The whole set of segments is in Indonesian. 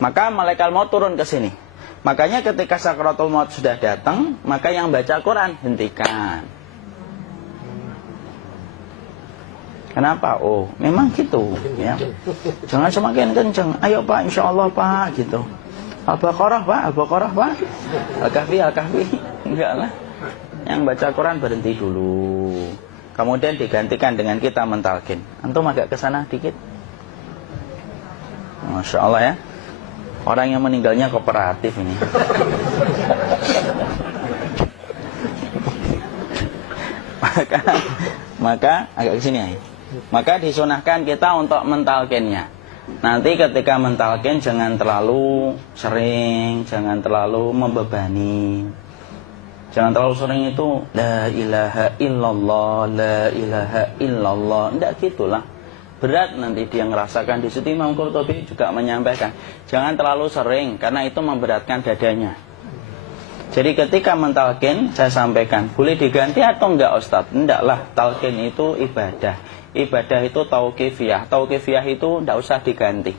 Maka malaikat maut turun ke sini. Makanya ketika sakaratul maut sudah datang, maka yang baca Quran hentikan. Kenapa? Oh, memang gitu ya. Jangan semakin kenceng. Ayo Pak, insya Allah Pak, gitu. Al-Baqarah Pak, Al-Baqarah Pak. Al-Kahfi, Al-Kahfi. Enggak lah. Yang baca Quran berhenti dulu. Kemudian digantikan dengan kita mentalkin. Antum agak ke sana dikit. Masya Allah ya. Orang yang meninggalnya kooperatif ini. maka agak ke sini ya. Maka disunahkan kita untuk mentalkinnya. Nanti ketika mentalkin jangan terlalu sering, jangan terlalu membebani. Jangan terlalu sering itu la ilaha illallah, la ilaha illallah. Enggak gitulah. Berat nanti dia ngerasakan. Di situ Imam Qurtubi juga menyampaikan, jangan terlalu sering karena itu memberatkan dadanya. Jadi ketika mentalkin, saya sampaikan, boleh diganti atau enggak Ustaz? Enggaklah, talkin itu ibadah. Ibadah itu tauqifiyah. Tauqifiyah itu enggak usah diganti.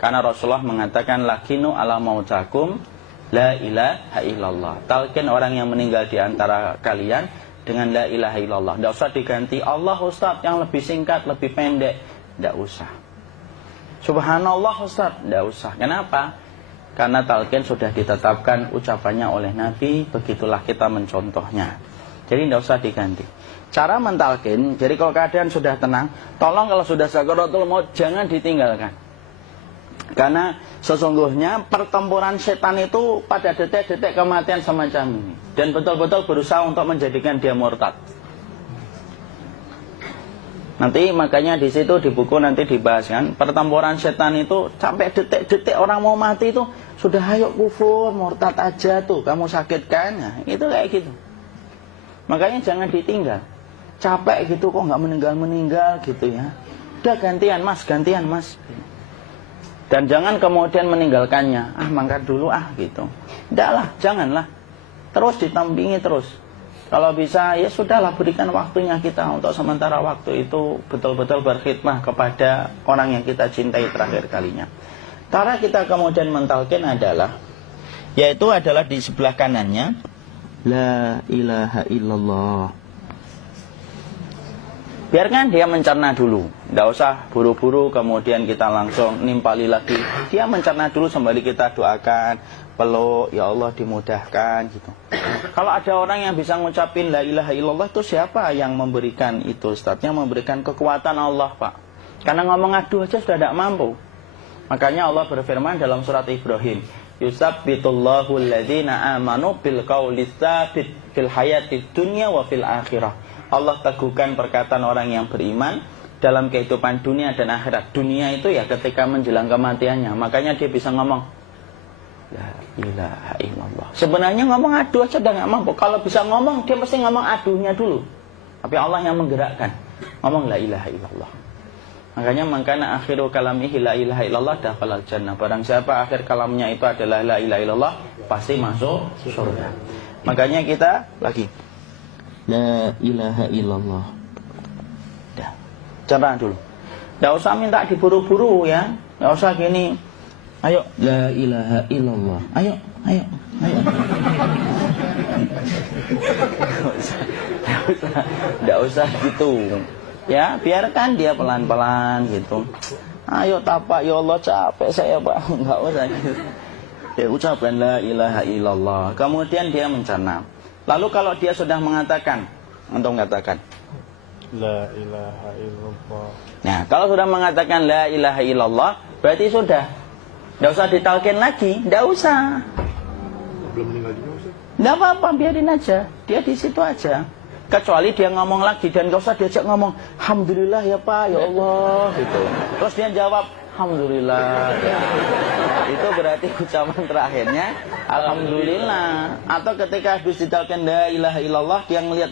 Karena Rasulullah mengatakan, lakinu ala mautakum la ilaha illallah. Talkin orang yang meninggal di antara kalian dengan la ilaha illallah. Enggak usah diganti Allah Ustaz yang lebih singkat, lebih pendek. Tidak usah. Subhanallah Ustaz, tidak usah. Kenapa? Karena talqin sudah ditetapkan ucapannya oleh Nabi, begitulah kita mencontohnya. Jadi tidak usah diganti. Cara mentalqin, jadi kalau keadaan sudah tenang, tolong kalau sudah sakaratul maut jangan ditinggalkan. Karena sesungguhnya pertempuran setan itu pada detik-detik kematian semacam ini. Dan betul-betul berusaha untuk menjadikan dia murtad. Nanti makanya di situ di buku nanti dibahas kan, pertempuran setan itu sampai detik-detik orang mau mati itu sudah ayo kufur, murtad aja tuh, kamu sakit kan? Nah, itu kayak gitu. Makanya jangan ditinggal. Capek gitu kok nggak meninggal gitu ya. Udah gantian mas. Dan jangan kemudian meninggalkannya. Mangkat dulu gitu. Enggak lah, janganlah. Terus ditampingi terus. Kalau bisa ya sudahlah, berikan waktunya kita untuk sementara waktu itu betul-betul berkhidmah kepada orang yang kita cintai terakhir kalinya. Cara kita kemudian mentalkin adalah, yaitu adalah di sebelah kanannya la ilaha illallah. Biarkan dia mencerna dulu, tidak usah buru-buru kemudian kita langsung nimpali lagi. Dia mencerna dulu sembari kita doakan, peluk, ya Allah dimudahkan gitu. Kalau ada orang yang bisa ngucapin la ilaha illallah, itu siapa yang memberikan itu Ustaz? Yang memberikan kekuatan Allah Pak. Karena ngomong aduh aja sudah tidak mampu. Makanya Allah berfirman dalam surat Ibrahim, yusabbitullahu alladhina amanu bil qawli tsabit fil hayatid dunya wa fil akhirah. Allah teguhkan perkataan orang yang beriman dalam kehidupan dunia dan akhirat. Dunia itu ya ketika menjelang kematiannya. Makanya dia bisa ngomong la ilaha illallah. Sebenarnya ngomong aduh aja udah gak mampu. Kalau bisa ngomong, dia mesti ngomong aduhnya dulu. Tapi Allah yang menggerakkan. Ngomong la ilaha illallah. Makanya makana akhiru kalamihi la ilaha illallah dakhalal jannah. Barang siapa akhir kalamnya itu adalah la ilaha illallah, pasti masuk surga. Makanya kita lagi la ilaha illallah. Dah. Coba dulu. Enggak usah minta diburu-buru ya. Enggak usah gini. Ayo la ilaha illallah. Ayo. Enggak usah gitu. Ya, biarkan dia pelan-pelan gitu. Ayo tapak, ya Allah capek saya Pak. Enggak usah gitu. Dia ucapkan la ilaha illallah. Kemudian dia mencerna. Lalu kalau dia sudah mengatakan, untuk mengatakan la ilaha illallah. Nah, kalau sudah mengatakan la ilaha illallah, berarti sudah. Tidak usah ditalkin lagi, tidak usah. Belum meninggal juga Ustaz? Tidak apa-apa, biarin aja. Dia di situ aja. Kecuali dia ngomong lagi dan gak usah diajak ngomong alhamdulillah ya Pak, ya Allah gitu. Terus dia jawab alhamdulillah ya. Itu berarti ucapan terakhirnya alhamdulillah. Atau ketika habis ditalkin la ilaha illallah, dia ngelihat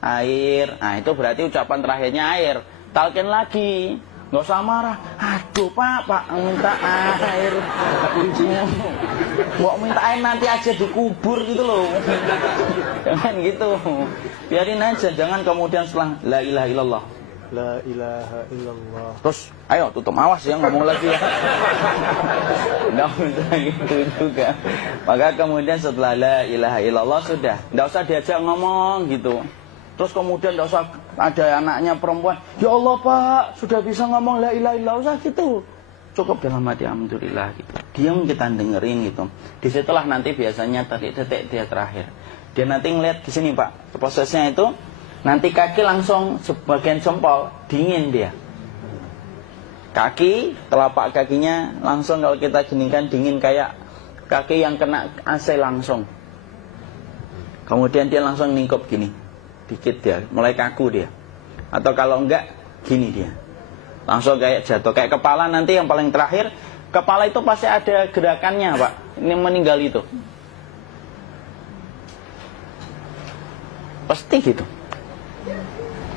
air. Nah itu berarti ucapan terakhirnya air. Talkin lagi, nggak usah marah. Aduh Pak minta air. Mau minta air nanti aja dikubur gitu loh. Jangan gitu. Biarin aja, jangan kemudian setelah la ilaha illallah La ilaha illallah. Terus, ayo tutup, awas ya ngomong lagi ya. Nggak usah gitu juga. Maka kemudian setelah la ilaha illallah sudah, nggak usah diajak ngomong gitu. Terus kemudian nggak usah ada anaknya perempuan, ya Allah Pak, sudah bisa ngomong la ilaha illallah, usah gitu. Cukup dalam hati alhamdulillah gitu. Diam kita dengerin gitu. Disitulah nanti biasanya detik dia terakhir. Dia nanti ngeliat di sini Pak, prosesnya itu. Nanti kaki langsung sebagian jempol dingin dia. Kaki, telapak kakinya langsung kalau kita geningkan dingin kayak kaki yang kena AC langsung. Kemudian dia langsung ningkup gini, dikit dia, mulai kaku dia. Atau kalau enggak, gini dia. Langsung kayak jatuh, kayak kepala nanti yang paling terakhir. Kepala itu pasti ada gerakannya Pak, ini meninggal itu. Pasti gitu.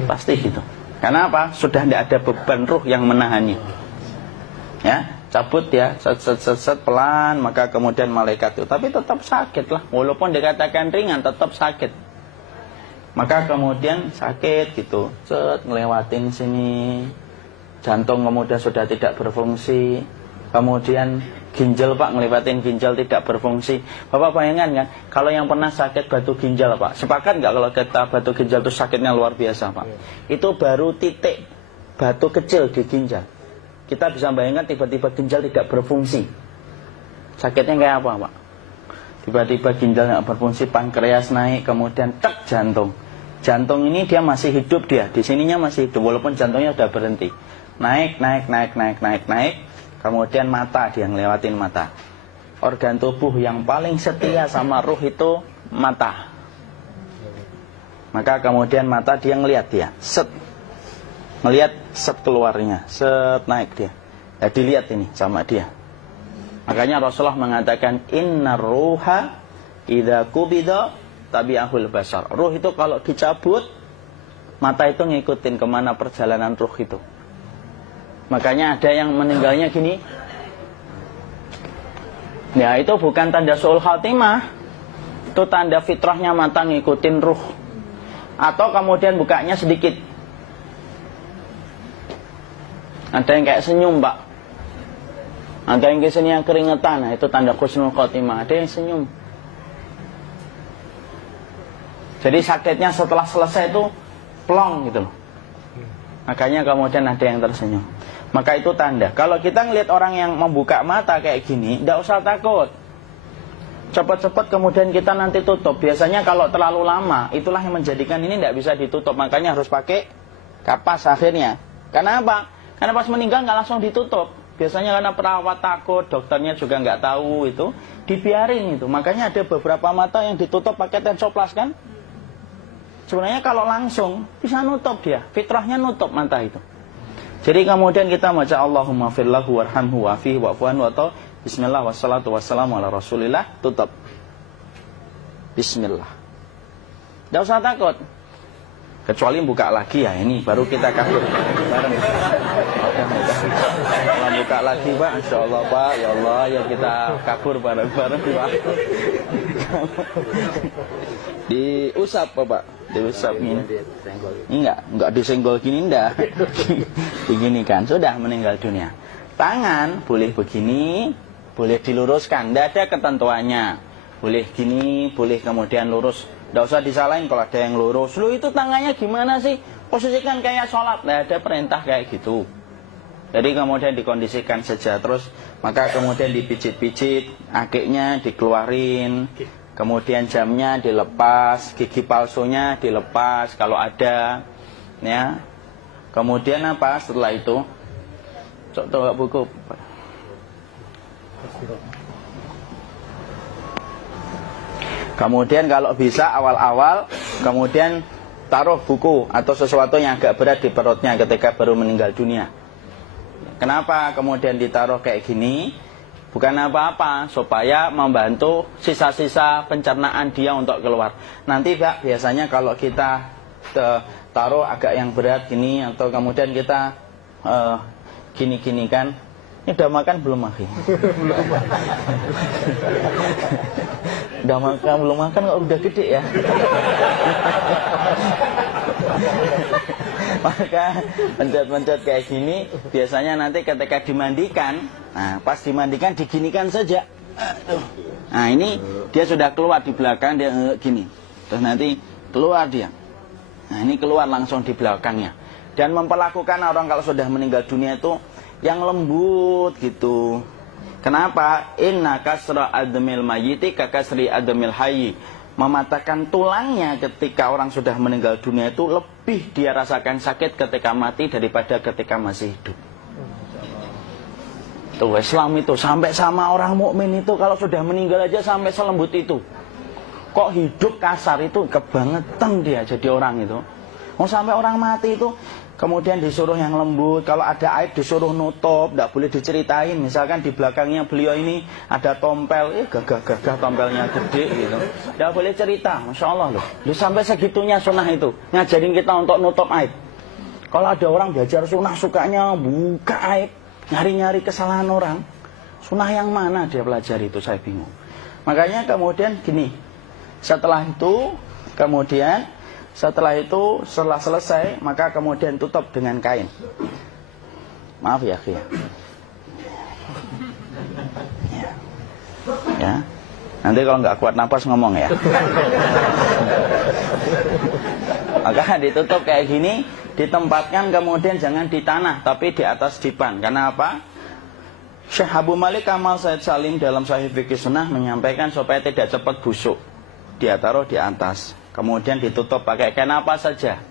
Pasti gitu. Karena apa? Sudah tidak ada beban ruh yang menahannya. Ya, cabut ya, set pelan, maka kemudian malaikat itu. Tapi tetap sakit lah, walaupun dikatakan ringan, tetap sakit. Maka kemudian sakit gitu, ngelewatin sini, jantung kemudian sudah tidak berfungsi, kemudian ginjal Pak, ngelewatin ginjal tidak berfungsi. Bapak bayangkan kan, kalau yang pernah sakit batu ginjal Pak, sepakat nggak kalau kita batu ginjal itu sakitnya luar biasa Pak? Itu baru titik batu kecil di ginjal. Kita bisa bayangkan tiba-tiba ginjal tidak berfungsi. Sakitnya kayak apa Pak? Tiba-tiba ginjal nggak berfungsi, pankreas naik, kemudian tek jantung. Jantung ini dia masih hidup dia, di sininya masih hidup walaupun jantungnya sudah berhenti. Naik. Kemudian mata, dia ngelewatin mata. Organ tubuh yang paling setia sama ruh itu mata. Maka kemudian mata dia ngelihat dia, set. Ngelihat set keluarnya, set naik dia. Ya dilihat ini sama dia. Makanya Rasulullah mengatakan innar ruha idza qubida tabi'ahul basar. Ruh itu kalau dicabut, mata itu ngikutin kemana perjalanan ruh itu. Makanya ada yang meninggalnya gini. Ya itu bukan tanda su'ul khatimah. Itu tanda fitrahnya mata ngikutin ruh. Atau kemudian bukanya sedikit. Ada yang kayak senyum Pak. Ada yang biasanya keringetan. Nah, itu tanda husnul khatimah. Ada yang senyum. Jadi sakitnya setelah selesai itu plong gitu loh. Makanya kemudian ada yang tersenyum. Maka itu tanda. Kalau kita ngelihat orang yang membuka mata kayak gini, tidak usah takut. Cepat-cepat kemudian kita nanti tutup. Biasanya kalau terlalu lama, itulah yang menjadikan ini tidak bisa ditutup. Makanya harus pakai kapas akhirnya. Karena apa? Karena pas meninggal nggak langsung ditutup. Biasanya karena perawat takut, dokternya juga nggak tahu itu, dibiarin itu. Makanya ada beberapa mata yang ditutup pakai tensoplas kan? Sebenarnya kalau langsung bisa nutup dia, fitrahnya nutup mata itu. Jadi kemudian kita baca Allahumma firlahu warhamhu wa'afihi wa'fu'anhu atau bismillah wassalatu wassalamu ala rasulillah, tutup. Bismillah. Tidak usah takut. Kecuali buka lagi ya, ini baru kita kabur bareng. Kalau buka lagi Pak, insya Allah Pak, ya Allah ya kita kabur bareng-bareng Pak. Diusap Pak, diusap ini. Enggak disenggol gini enggak. Begini kan, sudah meninggal dunia. Tangan boleh begini, boleh diluruskan, tidak ada ketentuannya. Boleh gini, boleh kemudian lurus. Tidak usah disalahin kalau ada yang lurus. Lu itu tangannya gimana sih? Posisikan kayak sholat. Tidak ada perintah kayak gitu. Jadi kemudian dikondisikan saja. Terus maka kemudian dipijit-pijit, akiknya dikeluarin. Kemudian jamnya dilepas, gigi palsunya dilepas kalau ada. Ya. Kemudian apa setelah itu? Coba buku. Kemudian kalau bisa awal-awal kemudian taruh buku atau sesuatu yang agak berat di perutnya ketika baru meninggal dunia. Kenapa kemudian ditaruh kayak gini? Bukan apa-apa, supaya membantu sisa-sisa pencernaan dia untuk keluar. Nanti Pak, biasanya kalau kita taruh agak yang berat gini atau kemudian kita gini-gini kan, ini udah makan belum makan? Udah makan belum makan kok udah gede ya. Maka pencet-pencet kayak gini biasanya nanti ketika dimandikan, nah pas dimandikan diginikan saja. Nah ini dia sudah keluar di belakang, dia gini. Terus nanti keluar dia. Nah ini keluar langsung di belakangnya. Dan memperlakukan orang kalau sudah meninggal dunia itu yang lembut gitu. Kenapa? Inna kasra admil mayyiti kakasri admil hayyi. Mematahkan tulangnya ketika orang sudah meninggal dunia itu lebih dia rasakan sakit ketika mati daripada ketika masih hidup. Tuh Islam itu sampai sama orang mukmin itu kalau sudah meninggal aja sampai selembut itu. Kok hidup kasar itu kebangetan dia jadi orang itu. Mau sampai orang mati itu kemudian disuruh yang lembut, kalau ada aib disuruh nutup, tidak boleh diceritain. Misalkan di belakangnya beliau ini ada tompel, gagah-gagah tompelnya gede gitu, tidak boleh cerita. Masya Allah loh, sampai segitunya sunnah itu ngajarin kita untuk nutup aib. Kalau ada orang belajar sunnah sukanya buka aib, nyari-nyari kesalahan orang, sunnah yang mana dia pelajari itu, saya bingung. Makanya kemudian gini, setelah selesai maka kemudian tutup dengan kain. Maaf ya, ya. Ya. Nanti kalau nggak kuat napas ngomong ya. Maka ditutup kayak gini, ditempatkan kemudian jangan di tanah tapi di atas dipan. Karena apa? Syekh Abu Malik Kamal Said Salim dalam Sahih Fikih Sunnah menyampaikan supaya tidak cepat busuk. Dia taruh di atas. Kemudian ditutup pakai kain apa saja,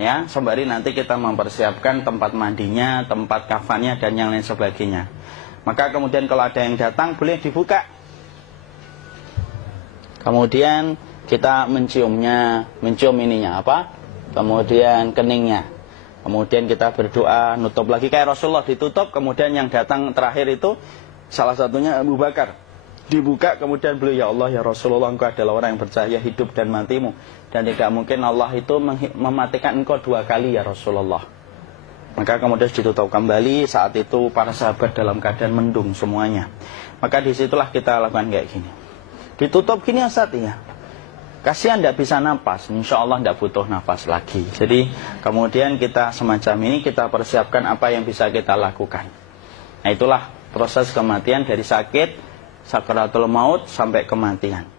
ya, sembari nanti kita mempersiapkan tempat mandinya, tempat kafannya dan yang lain sebagainya. Maka kemudian kalau ada yang datang boleh dibuka. Kemudian kita mencium ininya apa? Kemudian keningnya. Kemudian kita berdoa, nutup lagi kayak Rasulullah ditutup. Kemudian yang datang terakhir itu salah satunya Abu Bakar. Dibuka kemudian beliau, ya Allah ya Rasulullah, engkau adalah orang yang percaya hidup dan matimu, dan tidak mungkin Allah itu mematikan engkau 2 kali ya Rasulullah. Maka kemudian ditutup kembali. Saat itu para sahabat dalam keadaan mendung semuanya. Maka disitulah kita lakukan kayak gini. Ditutup gini Ustaz ya. Kasihan tidak bisa nafas, insya Allah tidak butuh nafas lagi. Jadi kemudian kita semacam ini kita persiapkan apa yang bisa kita lakukan. Nah itulah proses kematian dari sakit sakaratul maut sampai kematian.